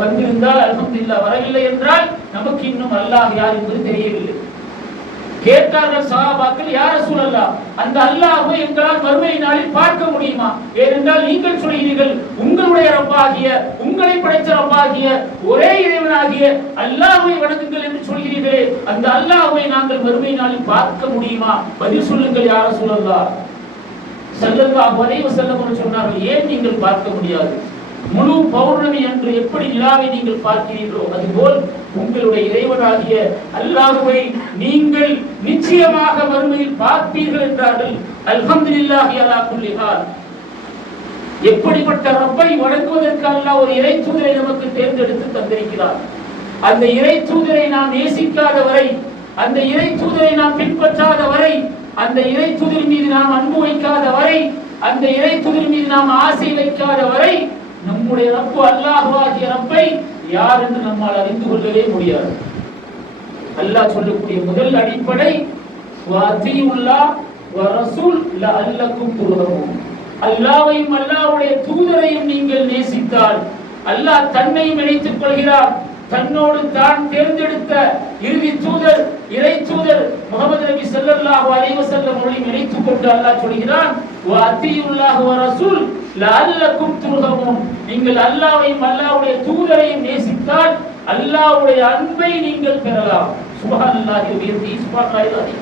வந்திருந்தால் அல்ஹம்துலில்லாஹ், வரவில்லை என்றால் நமக்கு இன்னும் அல்லாஹ் யார் என்பது தெரியவில்லை. கேட்டார்கள் சஹாபாக்கள், யா ரசூலல்லாஹ், அந்த அல்லாஹ்வை எங்களால் மறுமை நாளில் பார்க்க முடியுமா? ஏனென்றால் நீங்கள் சொல்கிறீர்கள் உங்களுடைய ரப்பாகிய, உங்களை படைத்த ரப்பாகிய ஒரே இறைவனாகிய அல்லாஹ்வை வணங்குங்கள் என்று சொல்கிறீர்களே, அந்த அல்லாஹ்வை நாங்கள் மறுமை நாளில் பார்க்க முடியுமா? பதில் சொல்லுங்கள் யா ரசூலல்லாஹ். ஸல்லல்லாஹு அலைஹி வஸல்லம் சொன்னார்கள், ஏன் நீங்கள் பார்க்க முடியாது? முழு பௌர்ணமி அன்று எப்படி நிலாவை நீங்கள் பார்க்கிறீர்களோ அதுபோல் உங்களுடைய இறைவனாகிய அல்லாஹ்வை நீங்கள் நிச்சயமாக மறுமையில் பார்ப்பீர்கள் என்றார்கள். அல்ஹம்துலில்லாஹி அலா குல்லி ஹால். எப்படிப்பட்ட ரப்பை வணங்குவதற்கு அல்லாஹ் ஒரு இறை தூதரை நமக்கு தேர்ந்தெடுத்து தந்திருக்கிறார். அந்த இறை தூதரை நாம் நேசிக்காத வரை, அந்த இறை தூதரை நாம் பின்பற்றாத வரை அந்த இறை தூதர் மீது நாம் அன்பு வைக்காத வரை, அந்த இறை தூதர் மீது நாம் ஆசை வைக்காத வரை நம்முடைய ரப்பு அல்லாஹ்வாகிய ரப்பை யார் என்று நம்மால் அறிந்து கொள்ளவே முடியாது. அல்லாஹ் சொல்லக்கூடிய முதல் அடிப்படை வஅதீஉல்லாஹ் வ ரசூல் லஅல்லகும் துர்ஹமூன். அல்லாஹ்வையும் அல்லாஹ்வுடைய தூதரையும் நீங்கள் நேசித்தால் அல்லாஹ் தன்னையும் இணைத்துக் கொள்கிறார். தன்னோடு தான் தேர்ந்தெடுத்த இறுதி தூதர் இறை தூதர் முஹம்மது நபி ஸல்லல்லாஹு அலைஹி வஸல்லம் அவர்களையும் இணைத்துக் கொண்டு அல்லாஹ் சொல்கிறான் வஅதீஉல்லாஹ் வ ரசூல் லஅல்லகும் துர்ஹமூன். நீங்கள் அல்லாஹ்வையும் அல்லாஹ்வுடைய தூதரையும் நேசித்தால் அல்லாஹ்வுடைய அன்பை நீங்கள் பெறலாம். சுப்ஹானல்லாஹி வ பிஹம்திஹி சுப்ஹானல்லாஹி.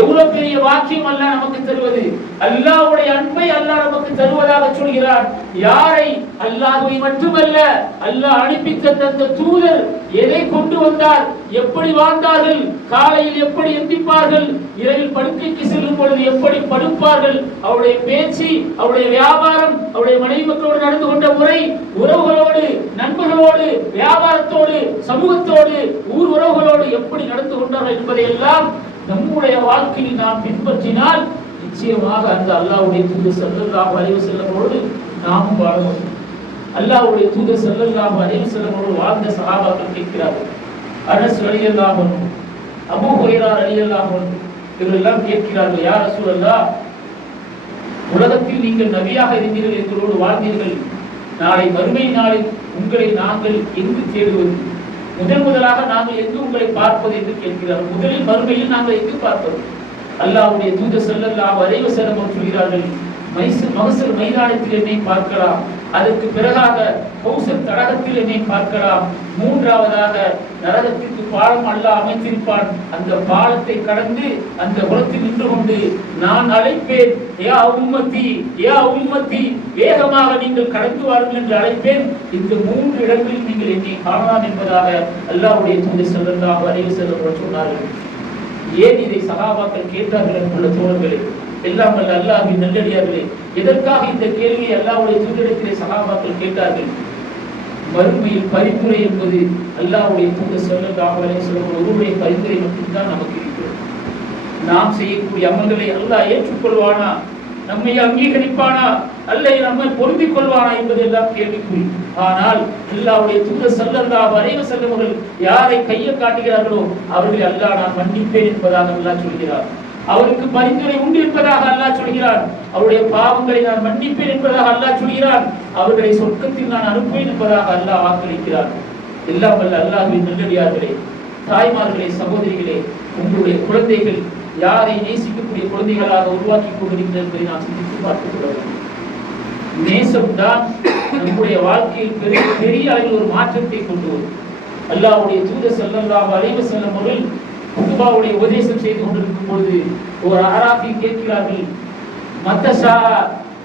எவ்வளவு பெரிய வாக்கியம் அல்லாஹ் நமக்கு தருவது. அல்லாஹ்வுடைய அன்பை அல்லாஹ் நமக்கு தருவதாக சொல்கிறார். யாரை? அல்லாஹ்வை மட்டுமல்ல, அல்லாஹ் அனுப்பி தந்த அந்த தூதர் எதை கொண்டு வந்தார், எப்படி வாழ்ந்தார்கள், காலையில் எப்படி எந்திப்பார்கள், இரவில் படுக்கைக்கு செல்லும் பொழுது எப்படி படுப்பார்கள், அவருடைய பேச்சு, அவருடைய வியாபாரம், அவருடைய மனைவி மக்களோடு நடந்து கொண்ட முறை, உறவுகளோடு, நண்பர்களோடு, வியாபாரத்தோடு, சமூகத்தோடு, ஊர் உறவுகளோடு எப்படி நடந்து கொண்டார்கள் என்பதையெல்லாம் நம்முடைய வாழ்க்கையில் நாம் பின்பற்றினால் நிச்சயமாக அந்த அல்லாஹ்வுடைய தூதர் ஸல்லல்லாஹு அலைஹி வஸல்லமோடு நாமும் வாழ முடியும். அல்லாஹ்வுடைய தூதர் ஸல்லல்லாஹு அலைஹி வஸல்லமோடு வாழ்ந்த சஹாபாக்கள் கேட்கிறார்கள். அனஸ் ரலியல்லாஹு அன்ஹு, அபூ ஹுரைரா ரலியல்லாஹு அன்ஹு இவரெல்லாம் கேட்கிறார்கள், யா ரசூலல்லாஹ், உலகத்தில் நீங்கள் நபியாக இருந்தீர்கள், எங்களோடு வாழ்ந்தீர்கள், நாளை மறுமை நாளில் உங்களை நாங்கள் எங்கு தேடுவது, முதலாக நாங்கள் எங்கு உங்களை பார்ப்பது என்று கேட்கிறார்கள். முதலில் மறுமையில் நாங்கள் எங்கு பார்ப்பது? அல்லாஹ்வுடைய தூதர் ஸல்லல்லாஹு அலைஹி வஸல்லம் சொல்கிறார்கள், மஹ்ஷர் மைதானத்தில் என்னை பார்க்கலாம், அதற்கு பிறகாக கௌசர் தடாகத்தில் என்னை பார்க்கலாம், மூன்றாவதாக நரகத்திற்கு பாலம் அல்லாஹ் அமைத்திருப்பான், அந்த பாலத்தை கடந்து அந்த குளத்தில் நின்று கொண்டு நான் அழைப்பேன், யா உம்மத்தி யா உம்மத்தி, வேகமாக நீங்கள் கடந்து வாருங்கள் என்று அழைப்பேன். இந்த மூன்று இடங்களில் நீங்கள் என்னை காணலாம் என்பதாக அல்லாஹ்வுடைய தூதர் ஸல்லல்லாஹு அலைஹி வஸல்லம் சொன்னார்கள். ஏன் இதை சஹாபாக்கள் கேட்டார்கள் என்ற தோழர்களே, எல்லாம் வல்ல அல்லாஹ்வின் நல்லடியார்களே, எதற்காக இந்த கேள்வியை அல்லாஹ்வுடைய தூதரிடத்திலே சஹாபாக்கள் கேட்டார்கள்? மறுமையில் பரிந்துரை என்பது அல்லாஹ்வுடைய தூதர் ஸல்லல்லாஹு அலைஹி வஸல்லம் ஒருவருடைய பரிந்துரை மட்டும்தான் நமக்கு இருக்கிறது. நாம் செய்யக்கூடிய அமல்களை அல்லாஹ் ஏற்றுக்கொள்வானா, நம்மை அங்கீகரிப்பானா, அல்லது நம்மை பொருந்திக் கொள்வானா என்பதெல்லாம் கேள்விக்குறி. ஆனால் அல்லாஹ்வுடைய தூதர் ஸல்லல்லாஹு அலைஹி வஸல்லம் அவர்கள் யாரை கையை காட்டுகிறார்களோ அவர்களை அல்லாஹ் நான் மன்னிப்பேன் என்பதாக அல்லாஹ் சொல்கிறார். அவருக்கு பரிந்துரை உண்டு என்பதாக அல்லாஹ் சொல்கிறான். அவருடைய பாவங்களை நான் மன்னிப்பேன் என்பதாக அல்லாஹ் சொல்கிறான். அவர்களை சொர்க்கத்தில் நான் அனுப்புவேன் என்பதாக அல்லாஹ் வாக்களிக்கிறார். எல்லாம் வல்ல அல்லாஹ்வின் நல்லடியார்களே, தாய்மார்களே, சகோதரிகளே, உங்களுடைய குழந்தைகள் யாரை நேசிக்கக்கூடிய குழந்தைகளாக உருவாக்கி கொண்டிருக்கிறது என்பதை நாம் சிந்தித்து பார்த்துக் கொள்ள வேண்டும். நேசம்தான் நம்முடைய வாழ்க்கையில் பெரிய அளவில் ஒரு மாற்றத்தை கொண்டு வரும். அல்லாஹ்வுடைய தூதர் ஸல்லல்லாஹு அலைஹி வஸல்லம் அவர்கள் குதுபாவுடைய உபதேசம் செய்து கொண்டிருக்கும் பொழுது ஒரு அராபி கேட்கிறார்கள், மத்தஷா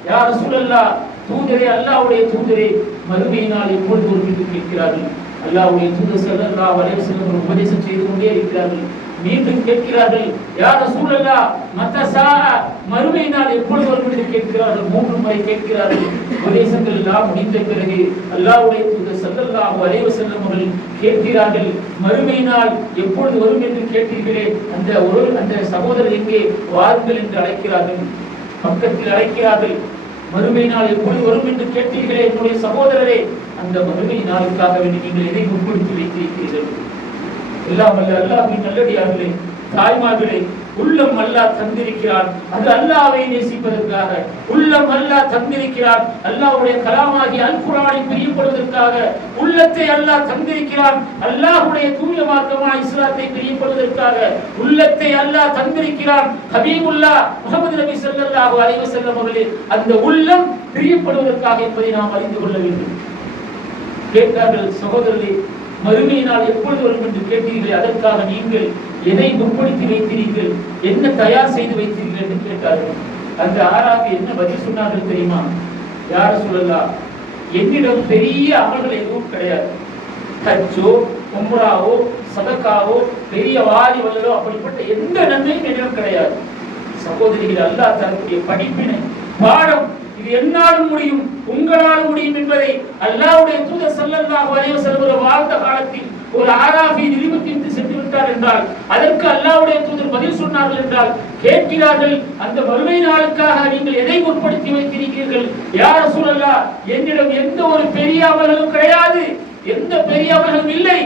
யா ரசூலல்லாஹ், தூதரே, அல்லாஹ்வுடைய தூதரே, மறுமை நாள் எப்பொழுது வரும் என்று கேட்கிறார்கள். அல்லாஹ்வுடைய தூதர் ஸல்லல்லாஹு அலைஹி வஸல்லம் உபதேசம் செய்து கொண்டே இருக்கிறார்கள். மீண்டும் கேட்கிறார்கள், யா ரசூலல்லாஹ், மத்தஷா, மறுமை நாள் எப்பொழுது வரும் என்று கேட்கிறார்கள். மூன்று முறை கேட்கிறார்கள். உபதேசங்கள் எல்லாம் முடிந்த பிறகு அல்லாஹ்வுடைய தூதர் ஸல்லல்லாஹு அலைஹி வஸல்லம் அவர்கள் கேட்கிறார்கள், மறுமை நாள் எப்பொழுது வரும் என்று கேட்டீர்களே, அந்த சகோதரர் எங்கே, வாருங்கள் என்று அழைக்கிறார்கள். பக்கத்தில் அழைக்கிறார்கள். மறுமை நாள் எப்பொழுது வரும் என்று கேட்டீர்களே என்னுடைய சகோதரரே, அந்த மறுமை நாளுக்காக வேண்டி நீங்கள் எதை முற்படுத்தி வைத்திருக்கிறீர்கள்? எல்லாம் வல்ல அல்லாஹ்வின் நல்லடியார்களே, தாய்மார்களே, உள்ளம் அல்லாஹ் தந்திருக்கிறான். அது அல்லாஹ்வை நேசிப்பதற்காக. உள்ளம் அல்லாஹ் தந்திருக்கிறான். அல்லாஹ்வுடைய கலாமாகி அல் குர்ஆனை பிரியப்படுவதற்காக. உள்ளத்தை அல்லாஹ் தந்திருக்கிறான். அல்லாஹ்வுடைய தூய மார்க்கமான இஸ்லாத்தை பிரியப்படுவதற்காக. உள்ளத்தை அல்லாஹ் தந்திருக்கிறான். ஹபீபுல்லாஹ் முஹம்மது நபி ஸல்லல்லாஹு அலைஹி வஸல்லம் அவர்களே, அந்த உள்ளம் பிரியப்படுவதற்காக என்பதை நாம் அறிந்து கொள்ள வேண்டும். கேட்டார்கள், சகோதரர்களே, மறுமை நாள் எப்பொழுது வரும் என்று கேட்டீர்களே, அதற்காக நீங்கள் எதை முற்படுத்தி வைத்தீர்கள், என்ன தயார் செய்து வைத்தீர்கள் என்று கேட்டார்கள். அந்த ஆராபி என்ன பதில் சொன்னார்கள் தெரியுமா? யா ரசூலல்லாஹ், என்னிடம் பெரிய அமல்கள் எதுவும் கிடையாது. ஹஜ்ஜோ, உம்ராவோ, சதகாவோ, பெரிய வாரி வல்லலோ அப்படிப்பட்ட எந்த நன்மையும் என்னிடம் கிடையாது. சகோதரிகள், அல்லாஹ் தரக்கூடிய படிப்பினை, பாடம், இது என்னாலும் முடியும், உங்களாலும் முடியும் என்பதை அல்லாஹ்வுடைய தூதர் ஸல்லல்லாஹு அலைஹி வஸல்லம் வாழ்ந்த காலத்தில் ஒரு ஆராஃபை நிரூபித்து சென்று விட்டார் என்றால் அதற்கு அல்லாஹ்வுடைய தூதர் பதில் சொன்னார்கள் என்றால் கேட்கிறார்கள், அந்த மறுமை நாளுக்காக நீங்கள் எதை முற்படுத்தி வைத்திருக்கிறீர்கள்? யா ரசூலல்லாஹ், என்னிடம் எந்த ஒரு பெரிய அமல்களும் கிடையாது, எந்த பெரிய அமல்களும் இல்லை.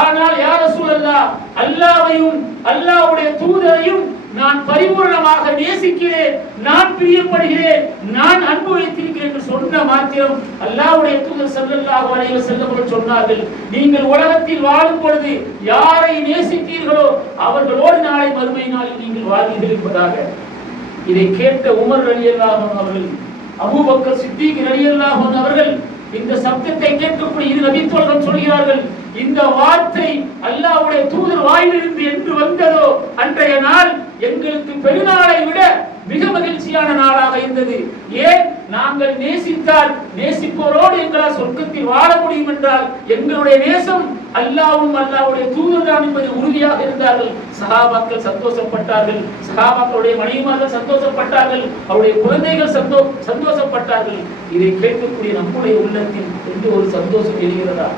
ஆனால் யா ரசூலல்லாஹ், அல்லாஹ்வையும் அல்லாஹ்வுடைய தூதரையும் நான் பரிபூர்ணமாக நேசிக்கிறேன், நான் பிரியப்படுகிறேன், நான் அன்பு வைத்திருக்கிறேன் என்று சொன்ன மாத்திரம் அல்லாஹ்வுடைய தூதர் ஸல்லல்லாஹு அலைஹி வஸல்லம் அவர்கள் சொன்னார்கள், நீங்கள் உலகத்தில் வாழும் பொழுது யாரை நேசித்தீர்களோ அவர்களோடு நாளை மறுமை நாளில் நீங்கள் வாழ்வீர்கள் என்பதாக. இதை கேட்ட உமர் ரலியல்லாஹு அன்ஹு அவர்கள், அபூபக்கர் சித்திக் ரலியல்லாஹு அன்ஹு அவர்கள் இந்த சப்தத்தை கேட்கக்கூடிய இரு நபித்தோழர்கள் சொல்கிறார்கள், இந்த வார்த்தை அல்லாஹ்வுடைய தூதர் வாயிலிருந்து என்று வந்ததோ அன்றைய நாள் எங்களுக்கு பெருநாளை விட மிக மகிழ்ச்சியான நாளாக இருந்தது. ஏன்? நாங்கள் நேசித்தால் நேசிப்போரோடு எங்களால் சொர்க்கத்தில் வாழ முடியும் என்றால் எங்களுடைய நேசம் அல்லாஹ்வும் அல்லாஹ்வுடைய தூதர் தான் என்பது உறுதியாக இருந்தார்கள். சஹாபாக்கள் சந்தோஷப்பட்டார்கள், சஹாபாக்களுடைய மனைவிமார்கள் சந்தோஷப்பட்டார்கள், அவருடைய குழந்தைகள் சந்தோஷப்பட்டார்கள். இதை கேட்கக்கூடிய நம்முடைய உள்ளத்தில் எந்த ஒரு சந்தோஷம் எழுகிறதா?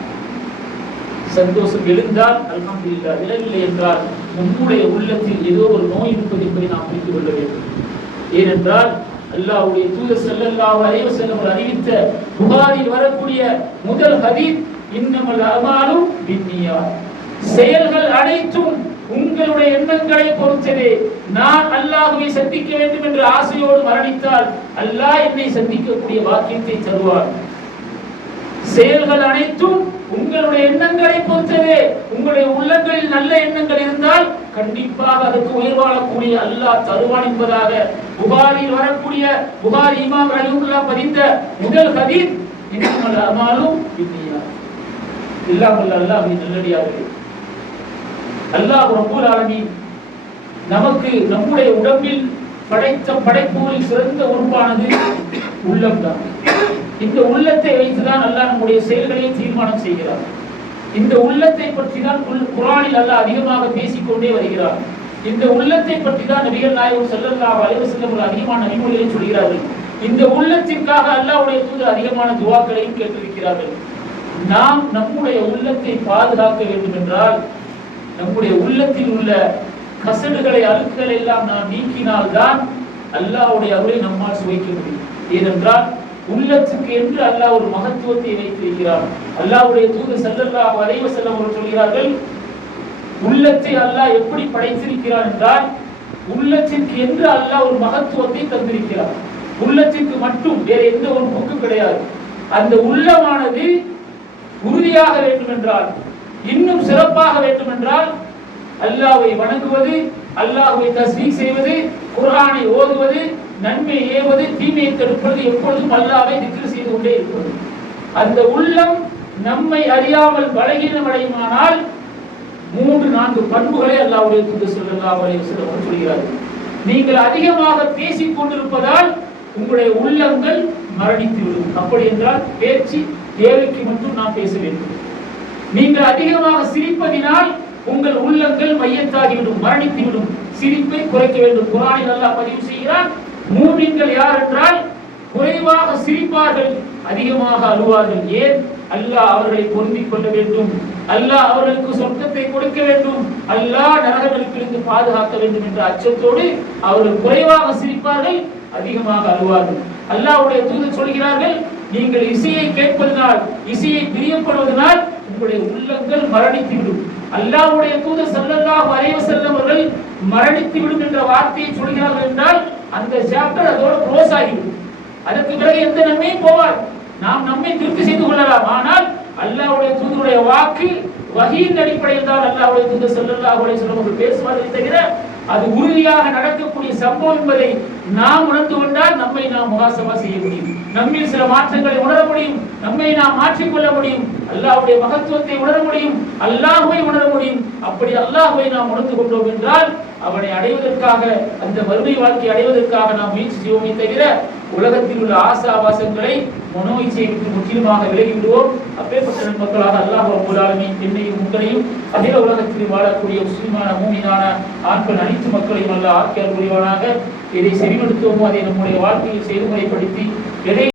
சந்தோஷம் எழுந்தால் அல்ஹம்துலில்லாஹ், விலவில்லை என்றால் நம்முடைய உள்ளத்தில் ஏதோ ஒரு நோய் இருப்பது என்பதை நாம் புரிந்து கொள்ள வேண்டும். ஏனென்றால் அல்லாஹ்வுடைய தூதர் ஸல்லல்லாஹு அலைஹி வஸல்லம் அறிவித்த புகாரில் வரக்கூடிய முதல் ஹதீஸ், இன்னமல் அமாலு பின்னியாத், செயல்கள் அனைத்தும் உங்களுடைய எண்ணங்களை பொறுத்ததே. நான் அல்லாஹ்வை சந்திக்க வேண்டும் என்ற ஆசையோடு மரணித்தால் அல்லாஹ் என்னை சந்திக்கக்கூடிய வாக்கியத்தை தருவார். செயல்கள் அனைத்தும் உங்களுடைய எண்ணங்களை பொறுத்ததே. உங்களுடைய உள்ளங்களில் நல்ல எண்ணங்கள் இருந்தால் கண்டிப்பாக அதற்கு உயிர் வாழக்கூடிய அல்லாஹ் தருவான் என்பதாக புகாரில் வரக்கூடிய, புகாரி இமாம் ரஹிமஹுல்லாஹ் பதிந்த முதல் ஹதீஸ், இன்னமல் அமாலு பின்னியாத். இல்லாமல் அல்லாஹ்வின் நல்லடியார்களே, அல்லாஹ் ரப்பல் ஆலமீன் நமக்கு நம்முடைய உடம்பில் படைத்த படைப்புகளில் சிறந்த உறுப்பானது உள்ளம்தான். இந்த உள்ளத்தை வைத்துதான் அல்லாஹ் நம்முடைய செயல்களை தீர்மானம் செய்கிறார். இந்த உள்ளத்தை பற்றி தான் குர்ஆனில் அல்லாஹ் அதிகமாக பேசிக்கொண்டே வருகிறார். இந்த உள்ளத்தை பற்றி தான் நபிகள் நாயகம் ஸல்லல்லாஹு அலைஹி வஸல்லம் அதிகமான நபிமொழிகளை சொல்கிறார்கள். இந்த உள்ளத்திற்காக அல்லாஹ்வுடைய தூதர் அதிகமான துஆக்களையும் கேட்டிருக்கிறார்கள். நாம் நம்முடைய உள்ளத்தை பாதுகாக்க வேண்டும் என்றால் நம்முடைய உள்ளத்தில் உள்ள கசடுகளை, அழுக்குகளை எல்லாம் நாம் நீக்கினால் தான் அல்லாஹ்வுடைய அருளை நம்மால் சுவைக்க முடியும். ஏனென்றால் உள்ளத்துக்கு என்று அல்லாஹ் ஒரு மகத்துவத்தை வைத்திருக்கிறார். அல்லாஹ்வுடைய தூதர் ஸல்லல்லாஹு அலைஹி வஸல்லம் அவர்கள் சொல்கிறார்கள், உள்ளத்தை அல்லாஹ் எப்படி படைத்திருக்கிறார் என்றால் உள்ளத்திற்கு என்று அல்லாஹ் ஒரு மகத்துவத்தை தந்திருக்கிறார். உள்ளத்திற்கு மட்டும் வேற எந்த ஒரு புக்கும் கிடையாது. அந்த உள்ளமானது உறுதியாக வேண்டும் என்றால், இன்னும் சிறப்பாக வேண்டும் என்றால் அல்லாஹ்வை வணங்குவது, அல்லாஹ்வை தஸ்பீஹ் செய்வது, குர்ஆனை ஓதுவது, நன்மை ஏவது, தீமையை தடுப்பது, எப்பொழுதும் அல்லாஹ்வை திக்ர் செய்து கொண்டே இருப்பது. அந்த உள்ளம் நம்மை அறியாமல் பலகீனம் அடையுமானால் 3-4 பண்புகளை அல்லாஹ்வுடைய தூதர் ஸல்லல்லாஹு அலைஹி வஸல்லம் சொல்கிறார்கள். நீங்கள் அதிகமாக பேசிக் கொண்டிருப்பதால் உங்களுடைய உள்ளங்கள் மரணித்துவிடும். அப்படி என்றால் பேச்சு தேவைக்கு மட்டும் நாம் பேச வேண்டும். நீங்கள் அதிகமாக சிரிப்பதினால் உங்கள் உள்ளங்கள் மையத்தாகிவிடும், மரணித்துவிடும். சிரிப்பை குறைக்க வேண்டும். குர்ஆனில் அல்லாஹ் பதிவு செய்கிறான், மூமின்கள் யார் என்றால் குறைவாக சிரிப்பார்கள், அதிகமாக அழுவார்கள். ஏன்? அல்லாஹ் அவர்களை பொருந்திக் கொள்ள வேண்டும், அல்லாஹ் அவர்களுக்கு சொர்க்கத்தை கொடுக்க வேண்டும், அல்லாஹ் நரகத்திலிருந்து பாதுகாக்க வேண்டும் என்ற அச்சத்தோடு அவர்கள் குறைவாக சிரிப்பார்கள், அதிகமாக அழுவார்கள். அல்லாஹ்வுடைய தூதர் சொல்கிறார்கள், நீங்கள் இசையை கேட்பதனால், இசையை பிரியப்படுவதனால் உங்களுடைய உள்ளங்கள் மரணித்துவிடும். அல்லாஹ்வுடைய தூதர் ஸல்லல்லாஹு அலைஹி வஸல்லம் அவர்கள் மரணித்துவிடும் என்ற வார்த்தையை சொல்கிறார்கள் என்றால் அந்த சாப்டர் அதோட க்ளோஸ் ஆகிவிடும். அதற்கு பிறகு எந்த நன்மையும் போவார். நாம் நம்மை திருப்தி செய்து கொள்ளலாம். ஆனால் அல்லாஹ்வுடைய தூதருடைய வாக்கு வஹீயின் அடிப்படையில் தான் அல்லாஹ்வுடைய தூதர் ஸல்லல்லாஹு அலைஹி வஸல்லம் அவர்கள் பேசுவார்கள் தவிர அது உறுதியாக நடக்கக்கூடிய சம்பவம் என்பதை நாம் உணர்ந்து கொண்டால் நம்மை நாம் முகாசபா செய்ய முடியும். நம்மில் சில மாற்றங்களை உணர முடியும், நம்மை நாம் மாற்றிக்கொள்ள முடியும், அல்லாஹ்வுடைய மகத்துவத்தை உணர முடியும், அல்லாஹ்வை உணர முடியும். அப்படி அல்லாஹ்வை நாம் உணர்ந்து கொண்டோம் என்றால் அவனை அடைவதற்காக, அந்த மறுமை வாழ்க்கை அடைவதற்காக நாம் முயற்சி செய்வோமே தவிர உலகத்தில் உள்ள ஆசாபாசங்களை மனோ இச்சையை விட்டு முற்றிலுமாக விலகிவிடுவோம். அப்பேற்பட்ட மக்களாக அல்லாஹ் ரப்பல் ஆலமீன் என்னையும் உங்களையும் அகில உலகத்தில் வாழக்கூடிய முஸ்லிமான மூமினான ஆண்கள் அனைத்து மக்களையும் அல்லாஹ் ஆக்கியர் புரிவானாக. எதை செவிமடுத்தோமோ அதை நம்முடைய வாழ்க்கையில் செயல்முறைப்படுத்தி எதை